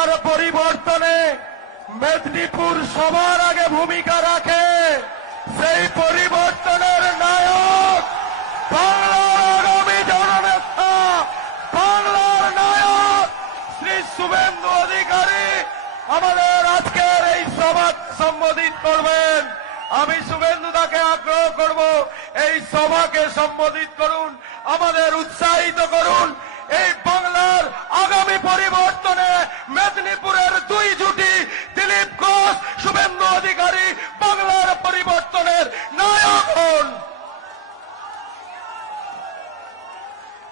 বাংলার পরিবর্তনে মেদিনীপুর সবার আগে ভূমিকা রাখে। সেই পরিবর্তনের নায়ক বাংলার আগামী জননেতা, বাংলার নায়ক শ্রী শুভেন্দু অধিকারী আমাদের আজকের এই সভা সম্বোধিত করবেন। আমি শুভেন্দু দাকে আগ্রহ করব, এই সভাকে সম্বোধিত করুন, আমাদের উৎসাহিত করুন। এই বাংলার আগামী পরিবর্তনে মেদিনীপুরের দুই জুটি দিলীপ ঘোষ, শুভেন্দু অধিকারী বাংলার পরিবর্তনের নায়ক হন।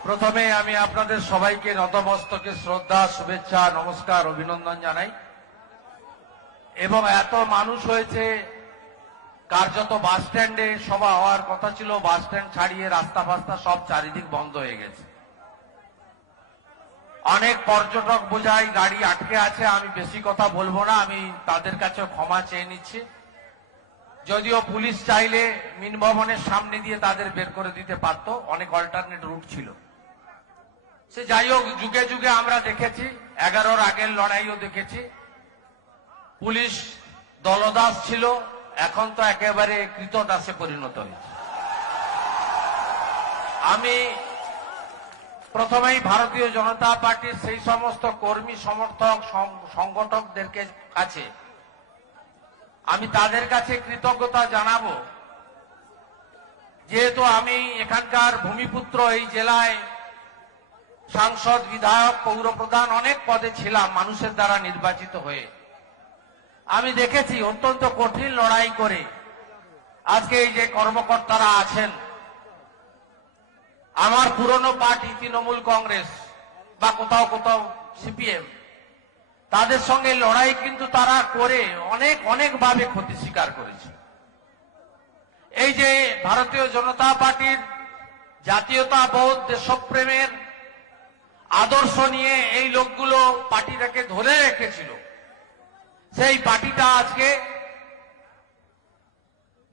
প্রথমে আমি আপনাদের সবাইকে নতমস্তকে শ্রদ্ধা, শুভেচ্ছা, নমস্কার, অভিনন্দন জানাই। এবং এত মানুষ হয়েছে, কার্যত বাস স্ট্যান্ডে সভা হওয়ার কথা ছিল, বাস স্ট্যান্ড ছাড়িয়ে রাস্তা ফাস্তা সব চারিদিক বন্ধ হয়ে গেছে। অনেক পর্যটক বোঝাই গাড়ি আটকে আছে। আমি বেশি কথা বলবো না, আমি তাদের কাছে ক্ষমা চেয়ে নিচ্ছি। যদিও পুলিশ চাইলে মিন ভবনের সামনে দিয়ে তাদের বের করে দিতে পারত, অনেক অল্টারনেট রুট ছিল। সে যাই হোক, যুগে যুগে আমরা দেখেছি, 11-র আগের লড়াইও দেখেছি, পুলিশ দলদাস ছিল, এখন তো একেবারে কৃতদাসে পরিণত হয়েছে। আমি প্রথমেই ভারতীয় জনতা পার্টির সেই সমস্ত কর্মী, সমর্থক, সংগঠকদের কাছে আমি তাদের কাছে কৃতজ্ঞতা জানাবো, যেহেতু আমি এখানকার ভূমিপুত্র, এই জেলায় সাংসদ, বিধায়ক, পৌরপ্রধান অনেক পদে ছিলাম মানুষের দ্বারা নির্বাচিত হয়ে। আমি দেখেছি অত্যন্ত কঠিন লড়াই করে আজকে এই যে কর্মকর্তারা আছেন, আমার পুরনো পার্টি তৃণমূল কংগ্রেস বা কোথাও কোথাও সিপিএম, তাদের সঙ্গে লড়াই কিন্তু তারা করে অনেকভাবে ক্ষতি স্বীকার করেছে। এই যে ভারতীয় জনতা পার্টির জাতীয়তাবোধ, দেশপ্রেমের আদর্শ নিয়ে এই লোকগুলো পার্টিটাকে ধরে রেখেছিল, সেই পার্টিটা আজকে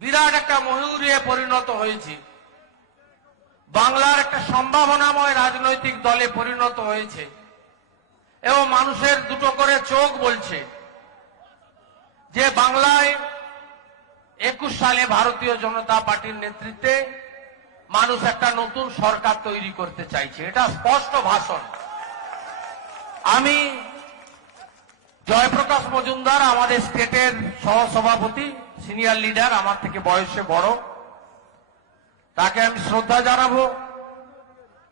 বিরাট একটা ময়ূরে পরিণত হয়েছে, বাংলার একটা সম্ভাবনাময় রাজনৈতিক দলে পরিণত হয়েছে। এবং মানুষের দুটো করে চোখ বলছে যে বাংলায় 21 সালে ভারতীয় জনতা পার্টির নেতৃত্বে মানুষ একটা নতুন সরকার তৈরি করতে চাইছে, এটা স্পষ্ট ভাষণ। আমি জয়প্রকাশ মজুমদার, আমাদের স্টেটের সহসভাপতি, সিনিয়র লিডার, আমার থেকে বয়সে বড়, তাকে আমি শ্রদ্ধা জানাবো।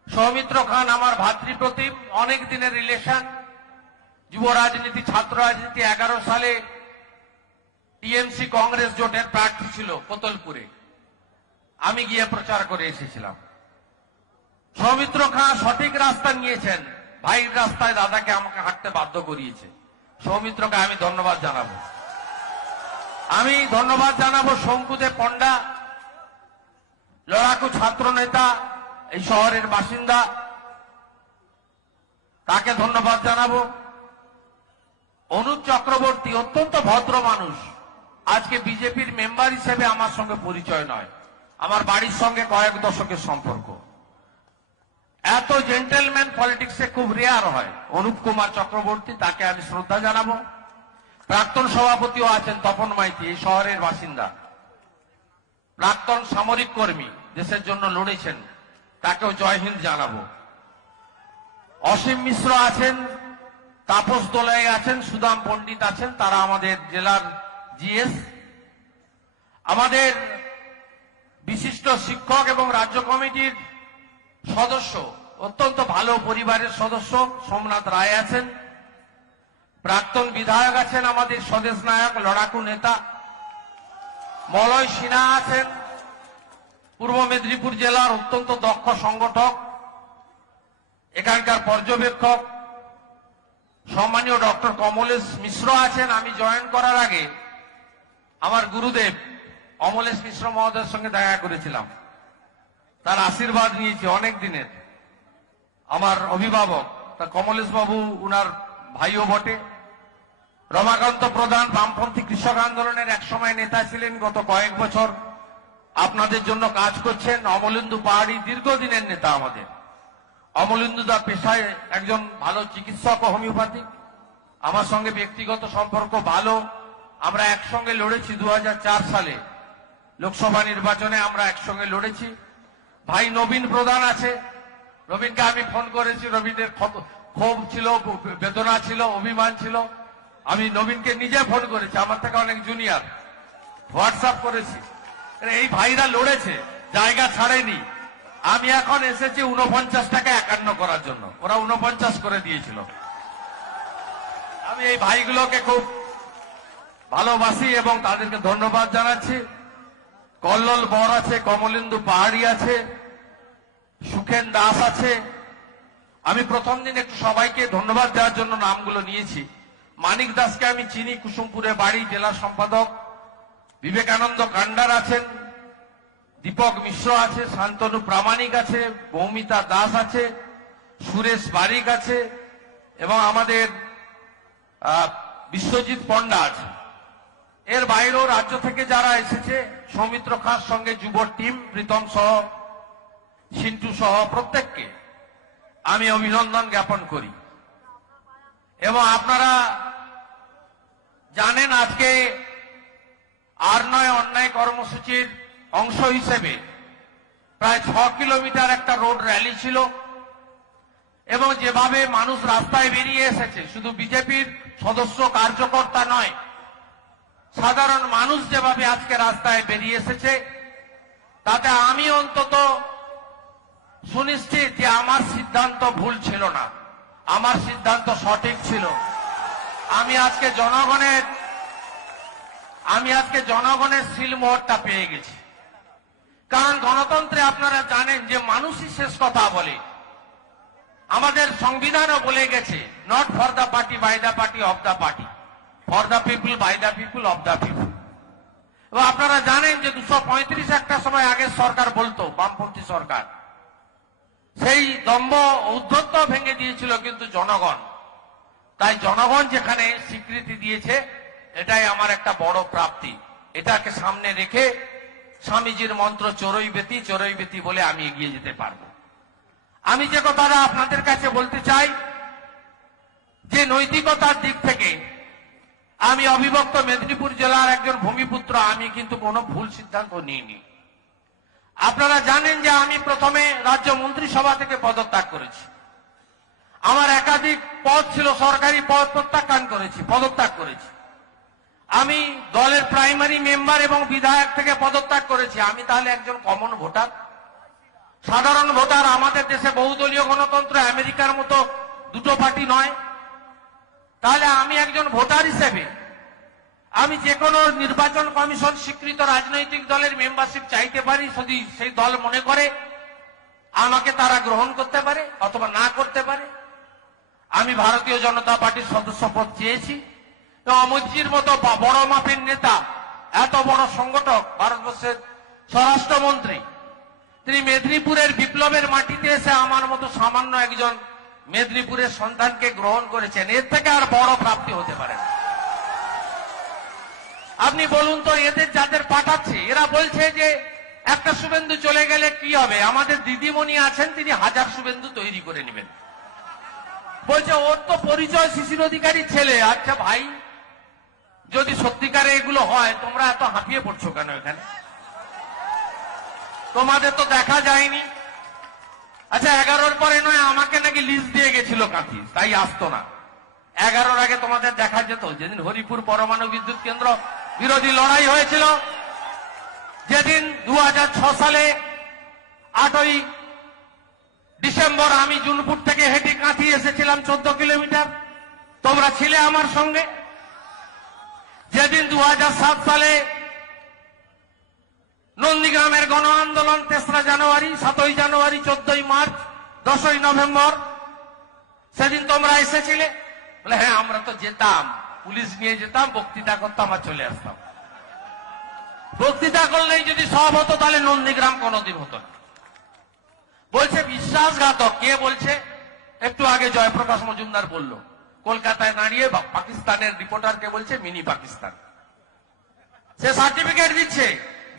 সৌমিত্র খান আমার ভাতৃপ্রতিম, অনেক দিনের রিলেশন, যুব রাজনীতি, ছাত্র রাজনীতি। 11 সালে টিএমসি কংগ্রেস জোটের প্রার্থী ছিল কোতলপুরে, আমি গিয়ে প্রচার করে এসেছিলাম। সৌমিত্র খান সঠিক রাস্তা নিয়েছেন, ভাইয়ের রাস্তায় দাদাকে আমাকে হাঁটতে বাধ্য করিয়েছে। সৌমিত্রকে আমি ধন্যবাদ জানাবো। আমি ধন্যবাদ জানাবো শঙ্কুদেব পণ্ডা, লড়াকু ছাত্র নেতা, এই শহরের বাসিন্দা, তাকে ধন্যবাদ জানাবো। অনুপ চক্রবর্তী অত্যন্ত ভদ্র মানুষ, আজকে বিজেপির মেম্বার হিসেবে আমার সঙ্গে পরিচয় নয়, আমার বাড়ির সঙ্গে কয়েক দশকের সম্পর্ক। এত জেন্টেলম্যান পলিটিক্সে খুব রেয়ার হয়। অনুপ কুমার চক্রবর্তী, তাকে আমি শ্রদ্ধা জানাবো। প্রাক্তন সভাপতিও আছেন তপন মাইতি, এই শহরের বাসিন্দা, প্রাক্তন সামরিক কর্মী, দেশের জন্য লড়েছেন, তাকেও জয় হিন্দ জানাবো। অসীম মিশ্র আছেন, তাপস দোলাই আছেন, সুদাম পণ্ডিত আছেন, তারা আমাদের জেলার জিএস। আমাদের বিশিষ্ট শিক্ষক এবং রাজ্য কমিটির সদস্য, অত্যন্ত ভালো পরিবারের সদস্য সোমনাথ রায় আছেন। প্রাক্তন বিধায়ক আছেন আমাদের স্বদেশ নায়ক, লড়াকু নেতা মলয় সিনহা আছেন, পূর্ব মেদিনীপুর জেলার অত্যন্ত দক্ষ সংগঠক, এখানকার পর্যবেক্ষক সম্মানীয় ডক্টর কমলেশ মিশ্র আছেন। আমি জয়েন করার আগে আমার গুরুদেব অমলেশ মিশ্র মহোদয়ের সঙ্গে দেখা করেছিলাম, তার আশীর্বাদ নিয়েছি অনেক দিনের। আমার অভিভাবক তা কমলেশ বাবু, উনার ভাইও বটে। রমাকান্ত প্রধান বামপন্থী কৃষক আন্দোলনের একসময় নেতা ছিলেন, গত কয়েক বছর আপনাদের জন্য কাজ করছেন। অমলেন্দু পাহাড়ি দীর্ঘদিনের নেতা আমাদের। অমলেন্দু দা পেশায় একজন ভালো চিকিৎসক, হোমিওপ্যাথিক। আমার সঙ্গে ব্যক্তিগত সম্পর্ক ভালো। আমরা একসঙ্গে লড়েছি 2004 সালে লোকসভা নির্বাচনে, আমরা একসঙ্গে লড়েছি। ভাই নবীন প্রধান আছে, নবীনকে আমি ফোন করেছি। নবীনের ক্ষোভ ছিল, বেদনা ছিল, অভিমান ছিল। আমি নবীনকে নিজে ফোন করেছি, আমার থেকে অনেক জুনিয়র, হোয়াটসঅ্যাপ করেছি। এই ভাইরা লড়েছে, জায়গা ছাড়েনি। আমি এখন এসেছি 49 টাকা 51 করার জন্য, ওরা 49 করে দিয়েছিল। আমি এই ভাইগুলোকে খুব ভালোবাসি এবং তাদেরকে ধন্যবাদ জানাচ্ছি। কল্লোল বর আছে, কমলেন্দু পাহাড়ি আছে, সুখেন দাস আছে। আমি প্রথম দিন একটু সবাইকে ধন্যবাদ দেওয়ার জন্য নামগুলো নিয়েছি। মানিক দাসকে আমি চিনি, কুসুমপুরে বাড়ি, জেলা সম্পাদক। বিবেকানন্দ কান্ডার আছেন, দীপক মিশ্র আছে, শান্তনু প্রামাণিক আছে, মৌমিতা দাস আছে, সুরেশ বারিক আছে এবং আমাদের বিশ্বজিৎ পণ্ডা আছে। এর বাইরেও রাজ্য থেকে যারা এসেছে, সৌমিত্র খাঁর সঙ্গে যুব টিম, প্রীতম সহ, সিন্টু সহ প্রত্যেককে আমি অভিনন্দন জ্ঞাপন করি। এবং আপনারা জানেন আজকে আর নয় অন্যায় কর্মসূচির অংশ হিসেবে প্রায় 6 কিলোমিটার একটা রোড র্যালি ছিল এবং যেভাবে মানুষ রাস্তায় বেরিয়ে এসেছে, শুধু বিজেপির সদস্য কার্যকর্তা নয়, সাধারণ মানুষ যেভাবে আজকে রাস্তায় বেরিয়ে এসেছে, তাতে আমি অন্তত সুনিশ্চিত যে আমার সিদ্ধান্ত ভুল ছিল না, আমার সিদ্ধান্ত সঠিক ছিল। আমি আজকে জনগণের সিলমোহরটা পেয়ে গেছি। কারণ গণতন্ত্রে আপনারা জানেন যে মানুষই শেষ কথা বলে। আমাদের সংবিধানও বলে গেছে, not for the party, by the party, of the party, for the people, by the people, of the people. এবং আপনারা জানেন যে 235 একটা সময় আগের সরকার বলতো, বামপন্থী সরকার, সেই দম্ভ উদ্ধত্ত ভেঙে দিয়েছিল কিন্তু জনগণ। তাই জনগণ যেখানে স্বীকৃতি দিয়েছে, এটাই আমার একটা বড় প্রাপ্তি। এটাকে সামনে রেখে স্বামীজির মন্ত্র চোরই বেতি, চোরই বেতি বলে আমি এগিয়ে যেতে পারবো। আমি যে কথাটা আপনাদের কাছে বলতে চাই, যে নৈতিকতার দিক থেকে আমি অবিভক্ত মেদিনীপুর জেলার একজন ভূমিপুত্র, আমি কিন্তু কোনো ভুল সিদ্ধান্ত নিইনি। আপনারা জানেন যে আমি প্রথমে রাজ্য মন্ত্রিসভা থেকে পদত্যাগ করেছি। আমার একাধিক পদ ছিল, সরকারি পদ পদত্যাগ করেছি। আমি দলের প্রাইমারি মেম্বার এবং বিধায়ক থেকে পদত্যাগ করেছি। আমি তাহলে একজন কমন ভোটার, সাধারণ ভোটার। আমাদের দেশে বহুদলীয় গণতন্ত্র, আমেরিকার মতো দুটো পার্টি নয়। তাহলে আমি একজন ভোটার হিসেবে আমি যে কোনো নির্বাচন কমিশন স্বীকৃত রাজনৈতিক দলের মেম্বারশিপ চাইতে পারি, যদি সেই দল মনে করে আমাকে তারা গ্রহণ করতে পারে অথবা না করতে পারে। আমি ভারতীয় জনতা পার্টির সদস্য পদ চেয়েছি। অমিতজির মতো বড় মাপের নেতা, এত বড় সংগঠক, ভারতবর্ষের স্বরাষ্ট্রমন্ত্রী, তিনি মেদিনীপুরের বিপ্লবের মাটিতে এসে আমার মতো সামান্য একজন মেদিনীপুরের সন্তানকে গ্রহণ করেছেন। এর থেকে আর বড় প্রাপ্তি হতে পারে না। আপনি বলুন তো, এদের যাদের পাঠাচ্ছে, এরা বলছে যে একটা শুভেন্দু চলে গেলে কি হবে? আমাদের দিদিমণি আছেন, তিনি 1000 শুভেন্দু তৈরি করে নেবেন। বলছে ওর তো পরিচয় শিশির অধিকারীর ছেলে। আচ্ছা ভাই, যদি সত্যিকারে এগুলো হয়, তোমরা এত হাঁপিয়ে পড়ছো কেন এখানে? তোমাদের তো দেখা যায়নি। আচ্ছা 11-র পরে নয়, আমাকে নাকি লিস্ট দিয়ে গেছিল কাঁথি, তাই আসতো না। 11-র আগে তোমাদের দেখা যেত। যেদিন হরিপুর পরমাণু বিদ্যুৎ কেন্দ্র বিরোধী লড়াই হয়েছিল, যেদিন 2006 সালে 8ই ডিসেম্বর আমি জুনপুর থেকে হেঁটে কাঁথি এসেছিলাম 14 কিলোমিটার, তোমরা ছিলে আমার সঙ্গে। যেদিন 2007 সালে নন্দীগ্রামের গণ আন্দোলন, 3রা জানুয়ারি, 7ই জানুয়ারি, 14ই মার্চ, 10ই নভেম্বর, সেদিন তোমরা এসেছিলে। বলে হ্যাঁ, আমরা তো যেতাম, পুলিশ নিয়ে যেতাম, বক্তৃতা করতাম আর চলে আসতাম। বক্তৃতা করলেই যদি সব হতো, তাহলে নন্দীগ্রাম কোনোদিন হতো না। বলছে বিশ্বাসঘাতক। কে বলছে? একটু আগে জয়প্রকাশ মজুমদার বলল, কলকাতায় দাঁড়িয়ে পাকিস্তানের রিপোর্টারকে বলছে মিনি পাকিস্তান। সে সার্টিফিকেট দিচ্ছে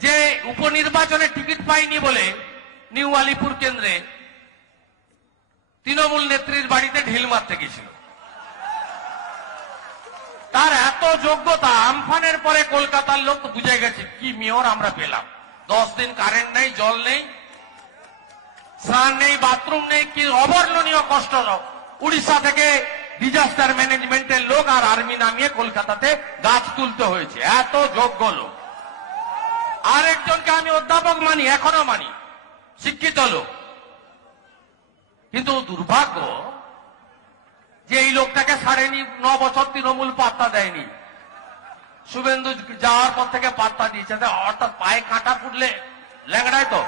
যে উপনির্বাচনে টিকিট পাইনি বলে নিউ আলিপুর কেন্দ্রে তৃণমূল নেত্রীর বাড়িতে ঢিল মারতে গেছিল। যোগ্যতা, আমফানের পরে কলকাতার লোক বুঝে গেছে কি মেয়র আমরা পেলাম। 10 দিন কারেন্ট নেই, জল নেই, স্নান নেই, বাথরুম নেই, কি অবর্ণনীয় কষ্ট। উড়িষ্যা থেকে ডিজাস্টার ম্যানেজমেন্টের লোক আর আর্মি নামিয়ে কলকাতাতে গাছ তুলতে হয়েছে, এত যোগ্য লোক। আরেকজনকে আমি অধ্যাপক মানি, এখনো মানি, শিক্ষিত লোক, কিন্তু দুর্ভাগ্য যে এই লোকটাকে ছাড়েনি 9 বছর তৃণমূল পাত্তা দেয়নি। শুভেন্দু যাওয়ার পর থেকে পাত্তা দিয়েছে, অর্থাৎ পায়ে কাঁটা ফুটলে ল্যাংড়ায় তো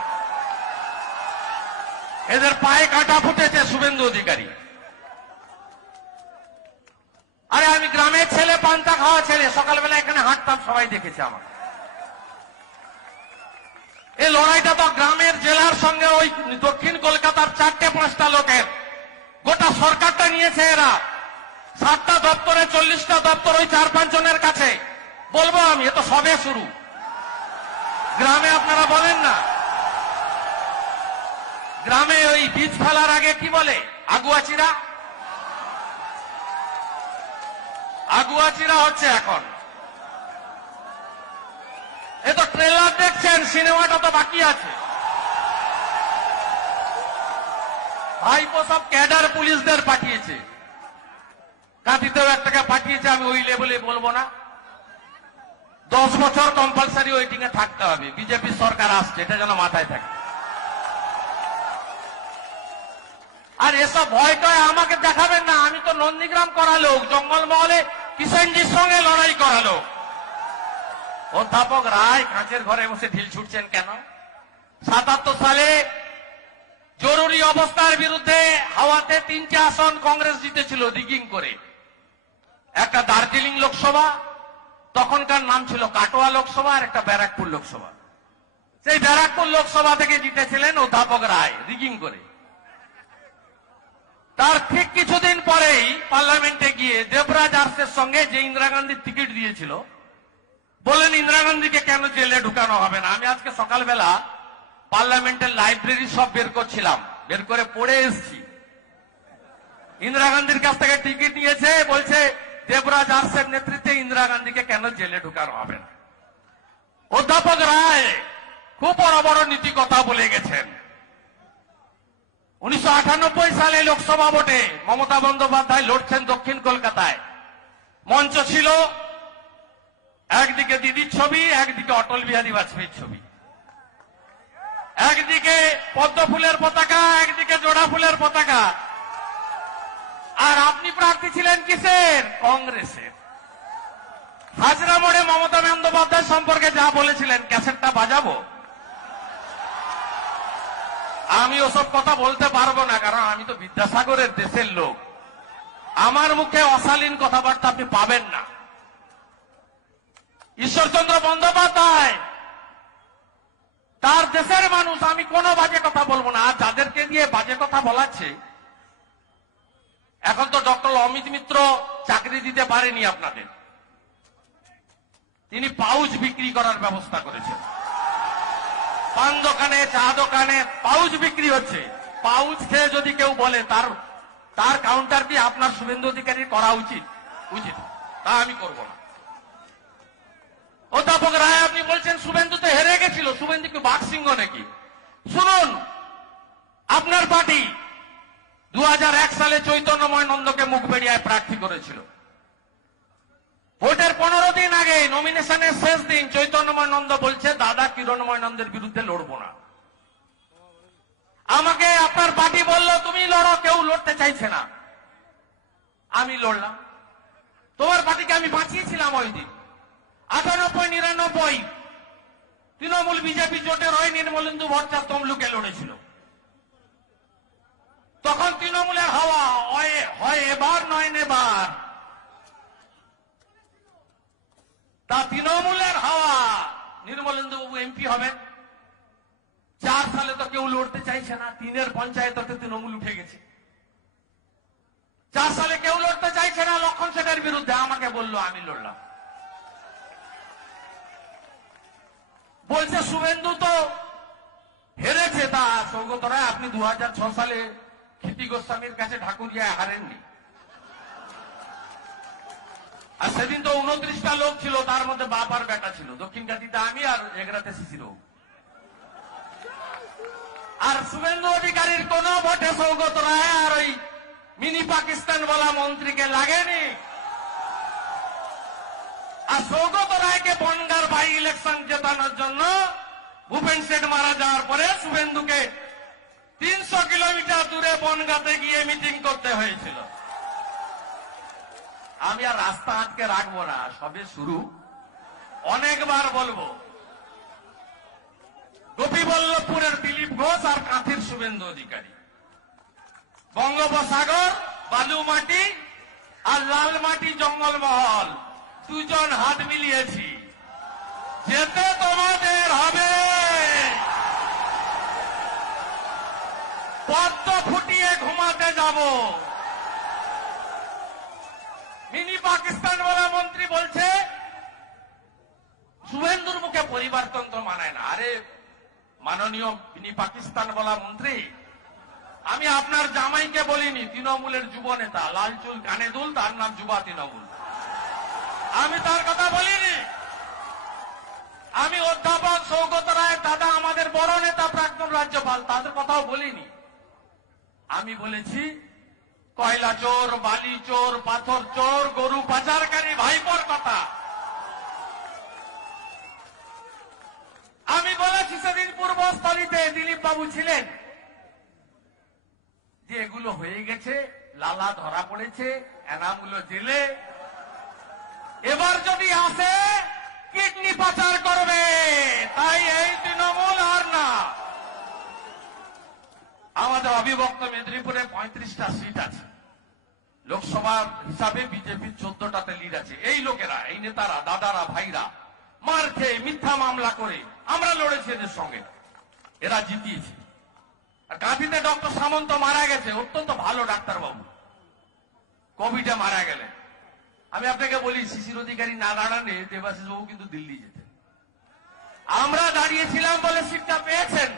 এদের পায়ে কাঁটা ফুটেছে শুভেন্দু অধিকারী। আরে আমি গ্রামের ছেলে, পান্তা খাওয়া ছেলে, সকালবেলা এখানে হাঁটতাম, সবাই দেখেছে আমার। এই লড়াইটা তো গ্রামের জেলার সঙ্গে ওই দক্ষিণ কলকাতার 4-5টা লোকের, গোটা সরকারটা নিয়েছে এরা। 7টা দপ্তরে 40টা দপ্তর ওই 4-5 জনের কাছে। বলবো আমি, এ তো সবে শুরু। গ্রামে আপনারা বলেন না, গ্রামে ওই বীজ ফেলার আগে কি বলে? আগুয়াচিরা। আগুয়াচিরা হচ্ছে এখন। এ তো ট্রেলার দেখছেন, সিনেমাটা তো বাকি আছে। ভাইপো সব ক্যাডার পুলিশদের পাঠিয়েছে, কাঁথিতেও একটাকে পাঠিয়েছে, আমি ওই লেভেলে বলবো না। 10 বছর কম্পালসারি ওয়েটিং এ থাকতে হবে, বিজেপি সরকার আসছে, এটা যেন মাথায় থাকে। আর এসব ভয় টয় আমাকে দেখাবেন না, আমি তো নন্দীগ্রাম করা লোক, জঙ্গলমহলে কিষেনজির সঙ্গে লড়াই করা লোক। অধ্যাপক রায় কাঁচের ঘরে বসে ঢিল ছুটছেন কেন? 77 সালে জরুরি অবস্থার বিরুদ্ধে হাওয়াতে 3টে আসন কংগ্রেস জিতেছিল রিগিং করে। একটা দার্জিলিং লোকসভা, তখনকার নাম ছিল কাটোয়া লোকসভা, আর একটা ব্যারাকপুর লোকসভা। সেই ব্যারাকপুর লোকসভা থেকে জিতেছিলেন অধ্যাপক রায় রিগিং করে। তার ঠিক কিছুদিন পরেই পার্লামেন্টে গিয়ে দেবরাজ আর্সের সঙ্গে, যে ইন্দিরা গান্ধীর টিকিট দিয়েছিল, বলেন ইন্দিরা গান্ধীকে কেন জেলে ঢুকানো হবে না। আমি আজকে সকালবেলা পার্লামেন্টের লাইব্রেরি সব বের করছিলাম, বের করে পড়ে এসেছি। ইন্দিরা গান্ধীর কাছ থেকে টিকিট নিয়েছে, বলছে দেবরাজ আর্সের নেতৃত্বে ইন্দিরা গান্ধীকে কেন জেলে ঢুকানো হবে না। অধ্যাপক রায় খুব বড় বড় নীতি কথা বলে গেছেন। 1998 সালে লোকসভা ভোটে মমতা বন্দ্যোপাধ্যায় লড়ছেন দক্ষিণ কলকাতায়। মঞ্চ ছিল একদিকে দিদির ছবি, একদিকে অটল বিহারী বাজপেয়ীর ছবি, একদিকে পদ্ম ফুলের পতাকা, একদিকে জোড়া ফুলের পতাকা। আর আপনি প্রার্থী ছিলেন কিসের? কংগ্রেসের। হাজরা মোড়ে মমতা বন্দ্যোপাধ্যায় সম্পর্কে যা বলেছিলেন, ক্যাসেটটা বাজাবো? আমি ওসব কথা বলতে পারবো না, কারণ আমি তো বিদ্যাসাগরের দেশের লোক। আমার মুখে অশালীন কথাবার্তা আপনি পাবেন না। ঈশ্বরচন্দ্র বন্দ্যোপাধ্যায় তার দেশের মানুষ, আমি কোনো বাজে কথা বলবো না। আর যাদেরকে দিয়ে বাজে কথা বলাচ্ছে, এখন তো ডক্টর অমিত মিত্র চাকরি দিতে পারেনি আপনাদের, তিনি পাউচ বিক্রি করার ব্যবস্থা করেছেন। পান দোকানে, চা দোকানে পাউচ বিক্রি হচ্ছে। পাউচ খেয়ে যদি কেউ বলে তার কাউন্টার কি আপনার শুভেন্দু অধিকারী করা উচিত? উচিত, তা আমি করব না। অধ্যাপক রায় আপনি বলছেন শুভেন্দু তো হেরে গেছিল, শুভেন্দু কি বাঘসিংহ নাকি? শুনুন, আপনার পার্টি 2001 সালে চৈতন্যময় নন্দকে মুখবেড়িয়ায় প্রার্থী করেছিল। ভোটের 15 দিন আগে, নমিনেশনের শেষ দিন, চৈতন্যময় নন্দ বলছে দাদা কিরণময় নন্দের বিরুদ্ধে লড়বো না। আমাকে আপনার পার্টি বলল তুমি লড়ো, কেউ লড়তে চাইছে না, আমি লড়লাম। তোমার পার্টিকে আমি বাঁচিয়েছিলাম ওই দিন। 98-99 তৃণমূল বিজেপি জোটের ওই নির্মলেন্দু ভট্টাচার্য তমলুকে লড়েছিল। তখন তৃণমূলের হাওয়া হয় এবার নয় নেবার। তা তৃণমূলের হাওয়া, নির্মলেন্দু বাবু এমপি হবেন। 4 সালে তো কেউ লড়তে চাইছে না, 3-এর পঞ্চায়েততে তৃণমূল উঠে গেছে। 4 সালে কেউ লড়তে চাইছে না লক্ষণ সেনের বিরুদ্ধে, আমাকে বললো, আমি লড়লাম। বলছে শুভেন্দু তো হেরেছে। তা সৌগত রায়, আপনি 2006 সালে ক্ষিতি গোস্বামীর কাছে ঢাকুরিয়ায় হারেননি? আর সেদিন তো 29টা লোক ছিল, তার মধ্যে বাপ আর বেটা ছিল। দক্ষিণ কাটিতে আমি আর এগরাতে শিশির। আর শুভেন্দু অধিকারীর কোন ভোটে সৌগত রায় আর ওই মিনি পাকিস্তান বলা মন্ত্রীকে লাগেনি। আর সৌগত রায়কে বনগার বাই ইলেকশন জেতানোর জন্য ভূপেন সেন মারা যাওয়ার পরে শুভেন্দুকে 300 কিলোমিটার দূরে বনগাতে গিয়ে মিটিং করতে হয়েছিল। আমি আর রাস্তা আটকে রাখবো না, সবে শুরু, অনেকবার বলবো। গোপীবল্লভপুরের দিলীপ ঘোষ আর কাঁথির শুভেন্দু অধিকারী, বঙ্গোপসাগর, বালু মাটি আর লাল মাটি জঙ্গলমহল, দুজন হাত মিলিয়েছি। যেতে তোমাদের হবে, পদ্ম ফুটিয়ে ঘুমাতে যাব। মিনি পাকিস্তান বলা মন্ত্রী বলছে শুভেন্দুর মুখে পরিবারতন্ত্র মানায় না। আরে মাননীয় মিনি পাকিস্তান বলা মন্ত্রী, আমি আপনার জামাইকে বলিনি, তৃণমূলের যুব নেতা, লাল চুল কানে দুল, তার নাম যুবা তৃণমূল, আমি তার কথা বলিনি। আমি অধ্যাপক সৌগত রায় দাদা, আমাদের বড় নেতা, প্রাক্তন রাজ্যপাল, তাদের কথাও বলিনি। আমি বলেছি কয়লা চোর, বালি চোর, পাথর চোর, গরু পাচারকারী ভাইপোর কথা। আমি বলেছি সেদিন পূর্বস্থলীতে দিলীপ বাবু ছিলেন, যে এগুলো হয়ে গেছে, লালা ধরা পড়েছে, এনামগুলো জেলে, এবার যদি আসে কিডনি পাচার করবে। তাই এই তৃণমূল আর না। আমাদের অবিভক্ত মেদিনীপুরে 35টা সিট আছে, লোকসভা হিসাবে বিজেপির 14টাতে লিড আছে। এই লোকেরা, এই নেতারা, দাদারা, ভাইরা মার খেয়ে মিথ্যা মামলা করে আমরা লড়েছি এদের সঙ্গে, এরা জিতিয়েছে। আর কাঁথিতে ডক্টর সামন্ত মারা গেছে, অত্যন্ত ভালো ডাক্তারবাবু, কোভিডে মারা গেলেন। আমি আপনাকে বলি, শিশির অধিকারী না দাঁড়ালে দেবাশিস বাবু কিন্তু দিল্লি যেতেন। আমরা দাঁড়িয়েছিলাম বলে সিটটা পেয়েছেন।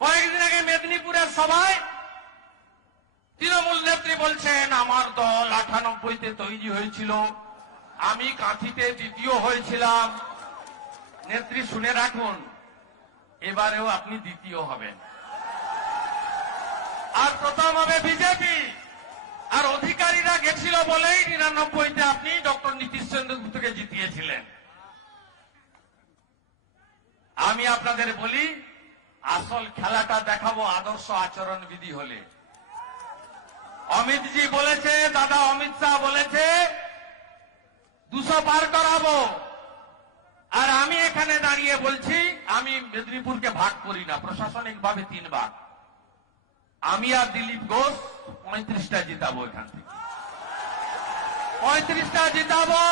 কয়েকদিন আগে মেদিনীপুরের সভায় তৃণমূল নেত্রী বলছেন আমার দল 98তে তৈরি হয়েছিল, আমি কাঁথিতে দ্বিতীয় হয়েছিলাম। নেত্রী শুনে রাখুন, এবারেও আপনি দ্বিতীয় হবেন, আর প্রথম হবে বিজেপি। আর অধিকারীরা গেছিল বলেই 99তে আপনি ডক্টর নীতিশ চন্দ্রগুপ্তকে জিতিয়েছিলেন। আমি আপনাদের বলি, আসল খেলাটা দেখাবো আদর্শ আচরণ বিধি হলে। অমিতজি বলেছে, দাদা অমিত শাহ বলেছে 200 পার করাবো, আর আমি এখানে দাঁড়িয়ে বলছি আমি মেদিনীপুরকে ভাগ করি না, প্রশাসনিক ভাবে 3 ভাগ। আমি আর দিলীপ ঘোষ 35টা জিতাবো, এখান থেকে 35টা জিতাবো।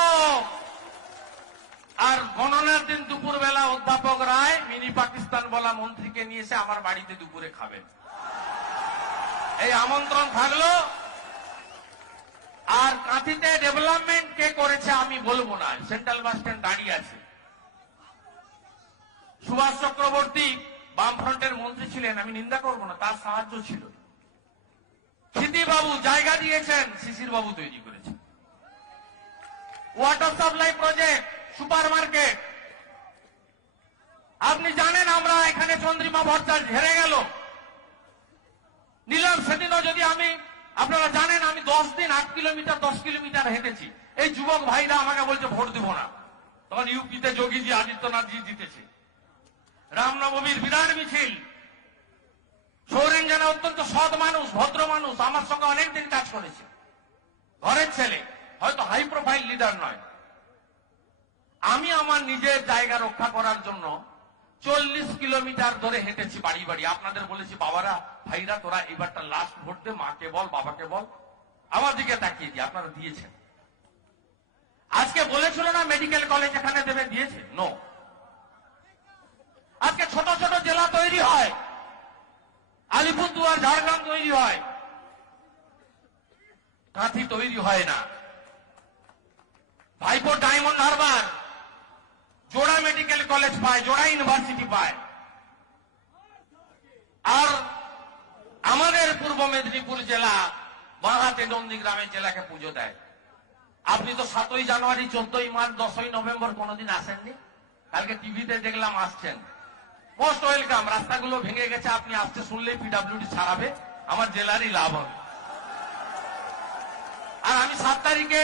আর গণনার দিন দুপুর বেলা অধ্যাপক রায় মিনি পাকিস্তান বলা মন্ত্রীকে নিয়ে এসে আমার বাড়িতে দুপুরে খাবেন, এই আমন্ত্রণ থাকলো। আর কাঁথিতে ডেভেলপমেন্ট কে করেছে আমি বলবো না, সেন্ট্রাল বাস স্ট্যান্ড দাঁড়িয়ে আছে। সুভাষ চক্রবর্তী বামফ্রন্টের মন্ত্রী ছিলেন, আমি নিন্দা করবো না, তার সাহায্য ছিল। বাবু জায়গা দিয়েছেন, শিশির বাবু তৈরি করেছেন। Water supply project, super market, আপনি জানেন আমরা এখানে চন্দ্রিমা ভট্টাচার্য হেরে গেল, নিলাম সেদিনও। যদি আমি, আপনারা জানেন আমি 10 দিন 8 কিলোমিটার 10 কিলোমিটার হেঁটেছি। এই যুবক ভাইরা আমাকে বলছে ভোট দিব না, তখন ইউপিতে যোগীজি আদিত্যনাথজি জিতেছে। রামনবমীর বিরাট মিছিল, সৌরেঞ্জনে অত্যন্ত সৎ মানুষ, ভদ্র মানুষ, আমার সঙ্গে অনেকদিন কাজ করেছে, ঘরের ছেলে, হয়তো হাই প্রোফাইল লিডার নয়। আমি আমার নিজের জায়গা রক্ষা করার জন্য 40 কিলোমিটার ধরে হেঁটেছি বাড়ি বাড়ি। আপনাদের বলেছি বাবারা, ভাইরা, তোরা এবারটা লাস্ট ভোট দে, মাকে বল, বাবাকে বল, আমার দিকে তাকিয়ে দিয়ে। আপনারা দিয়েছেন। আজকে বলেছিল না মেডিকেল কলেজ এখানে দেবে, দিয়েছে? নো। আজকে ছোট ছোট জেলা তৈরি হয়, আলিপুরদুয়ার, ঝাড়গ্রাম তৈরি হয়, কাঁথি তৈরি হয় না। ভাইপো ডায়মন্ড হারবার, জোড়া মেডিকেল কলেজ পায়, জোড়া ইউনিভার্সিটি পায়। আর আমাদের পূর্ব মেদিনীপুর জেলা বাঁহাতে নন্দীগ্রামের জেলাকে পুজো দেয়। আপনি তো 7ই জানুয়ারি, 14ই মার্চ, 10ই নভেম্বর কোনোদিন আসেননি। কালকে টিভিতে দেখলাম আসছেন। Most welcome. রাস্তাগুলো ভেঙে গেছে, আপনি আসতে শুনলেই পিডব্লিউডি ছাড়াবে, আমার জেলারই লাভ হবে। আর আমি 7 তারিখে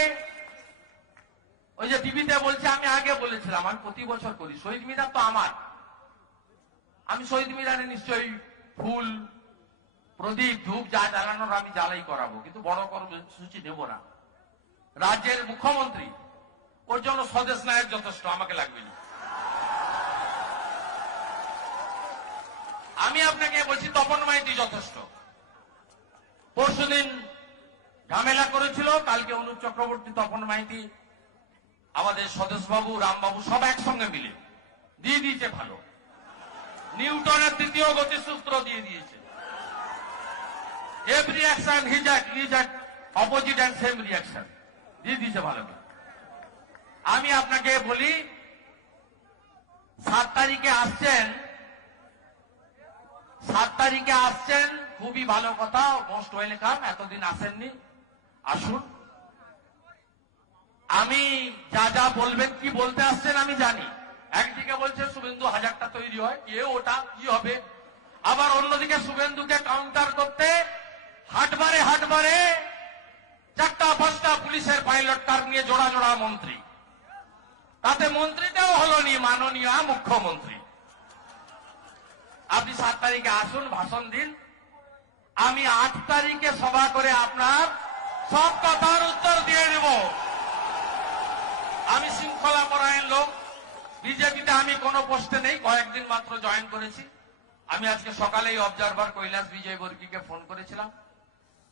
ওই যে টিভিতে বলছে, আমি আগে বলেছিলাম আমি প্রতি বছর করি। শহীদ মিনার তো আমার, আমি শহীদ মিনারে নিশ্চয়ই ফুল, প্রদীপ, ধূপ যা জ্বালানোর আমি জ্বালাই করাবো, কিন্তু বড় কর্মসূচি নেব না। রাজ্যের মুখ্যমন্ত্রী, ওর জন্য স্বদেশ নায়ক যথেষ্ট, আমাকে লাগবে না। আমি আপনাকে বলছি তপন মাইতি যথেষ্ট। পরশুদিন ঝামেলা করেছিল, কালকে অনুপ চক্রবর্তী, তপন মাইতি, আমাদের স্বদেশবাবু, রামবাবু সব একসঙ্গে মিলে দিয়ে দিয়েছে ভালো। নিউটনের 3য় গতিসূত্র দিয়ে দিয়েছে। Every action his at opposite and same reaction দিয়ে দিয়েছে ভালো। আমি আপনাকে বলি 7 তারিখে আসছেন, 7 তারিখে আসছেন, খুবই ভালো কথা, মোস্ট ওয়েলকাম। এতদিন আসেননি, আসুন। আমি যা যা বলবেন, কি বলতে আসছেন আমি জানি। একদিকে বলছে শুভেন্দু 1000টা তৈরি হয়, ওটা কি হবে। আবার অন্যদিকে শুভেন্দুকে কাউন্টার করতে হাটবারে 4টা-5টা পুলিশের পাইলট কার নিয়ে জোড়া জোড়া মন্ত্রী, তাতে মন্ত্রীটাও হলনি মাননীয় মুখ্যমন্ত্রী। আপনি 7 তারিখে আসুন, ভাষণ দিন। আমি 8 তারিখে সভা করে আপনার সব কথার উত্তর দিয়ে দেব। আমি শৃঙ্খলা পরায়ণ লোক, বিজেপিতে আমি কোনো পোস্টে নেই, কয়েকদিন মাত্র জয়েন করেছি। আমি আজকে সকালেই অবজারভার কৈলাস বিজয়বর্গীকে ফোন করেছিলাম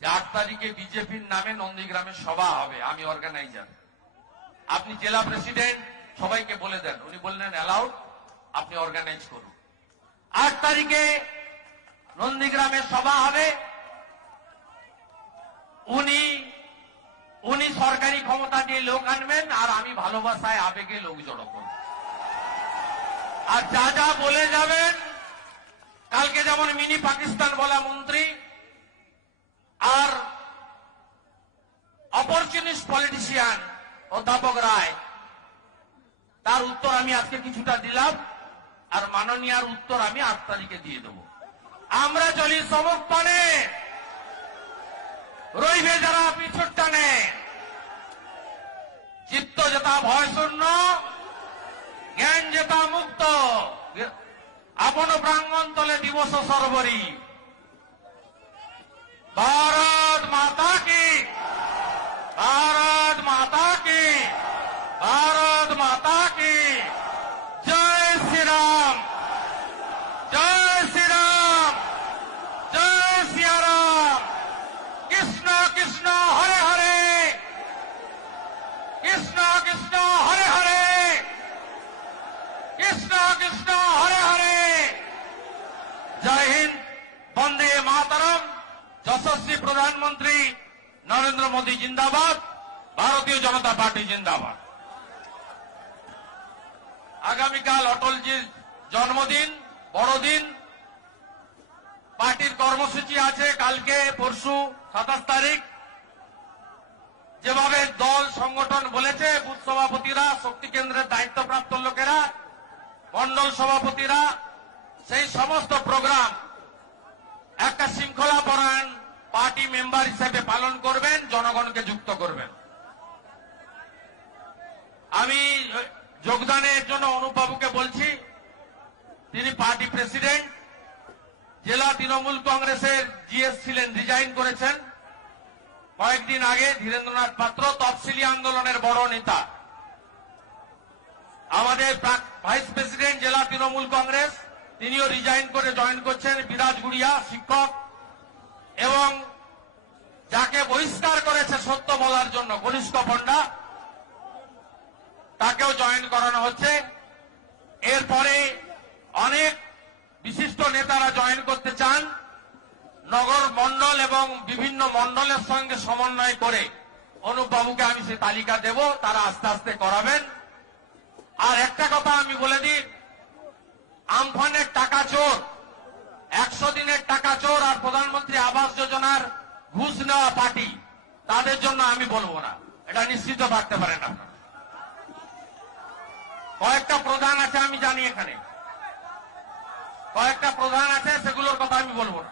যে 8 তারিখে বিজেপির নামে নন্দীগ্রামে সভা হবে, আমি অর্গানাইজার। আপনি জেলা প্রেসিডেন্ট সবাইকে বলে দেন। উনি বললেন অ্যালাউড, আপনি অর্গানাইজ করুন। 8 তারিখে নন্দীগ্রামে সভা হবে। উনি সরকারি ক্ষমতা দিয়ে লোক আনবেন, আর আমি ভালোবাসায় আবেগে লোক জড়ো করব। আর যা যা বলে যাবেন, কালকে যেমন মিনি পাকিস্তান বলা মন্ত্রী আর অপরচুনিস্ট পলিটিশিয়ান অধ্যাপক রায়, তার উত্তর আমি আজকে কিছুটা দিলাম, আর মাননীয়ার উত্তর আমি 8 তারিখে দিয়ে দেব। আমরা চলি সমর্পণে, রইবে যারা পিছুর টানে, চিত্ত যেতা ভয় শূন্য, জ্ঞান যেতা মুক্ত, আপন প্রাঙ্গণ তলে দিবস সর্বরী। ভারত মাতা কি, ভারত মাতা কি, ভারত মাতা কি। জয় শ্রীরাম, জয় শ্রীরাম, জয় সিয়ারাম। কৃষ্ণ কৃষ্ণ হরে হরে, কৃষ্ণ কৃষ্ণ হরে হরে, কৃষ্ণ কৃষ্ণ হরে হরে। জয় হিন্দ, বন্দে মাতরম। যশস্বী প্রধানমন্ত্রী নরেন্দ্র মোদী জিন্দাবাদ, ভারতীয় জনতা পার্টি জিন্দাবাদ। আগামীকাল অটলজির জন্মদিন, বড়দিন। পার্টির কর্মসূচি আছে কালকে, পরশু 27 তারিখ। যেভাবে দল সংগঠন বলেছে, বুথ সভাপতিরা, শক্তি কেন্দ্রের দায়িত্বপ্রাপ্ত লোকেরা, মন্ডল সভাপতিরা, সেই সমস্ত প্রোগ্রাম একটা শৃঙ্খলা পরায়ণ পার্টি মেম্বার হিসেবে পালন করবেন, জনগণকে যুক্ত করবেন। আমি যোগদানের জন্য অনুপবাবুকে বলছি, তিনি পার্টি প্রেসিডেন্ট, জেলা তৃণমূল কংগ্রেসের জিএস ছিলেন, রিজাইন করেছেন কয়েকদিন আগে। ধীরেন্দ্রনাথ পাত্র তফসিলি আন্দোলনের বড় নেতা। আমাদের ভাইস প্রেসিডেন্ট জেলা তৃণমূল কংগ্রেস, তিনিও রিজাইন করে জয়েন করছেন। বিরাজ গুড়িয়া শিক্ষক, এবং যাকে বহিষ্কার করেছে সত্য বলার জন্য কনিষ্ঠ পণ্ডা, তাকেও জয়েন করানো হচ্ছে। এরপরে অনেক বিশিষ্ট নেতারা জয়েন করতে চান। নগর মন্ডল এবং বিভিন্ন মন্ডলের সঙ্গে সমন্বয় করে অনুপবাবুকে আমি সেই তালিকা দেব, তারা আস্তে আস্তে করাবেন। আর একটা কথা আমি বলে দিই, আমফানের টাকা চোর, 100 দিনের টাকা চোর আর প্রধানমন্ত্রী আবাস যোজনার ঘুষ নেওয়া পার্টি, তাদের জন্য আমি বলবো না। এটা নিশ্চিত থাকতে পারেন না। কয়েকটা প্রধান আছে আমি জানি, এখানে কয়েকটা প্রধান আছে, সেগুলোর কথা আমি বলবো না।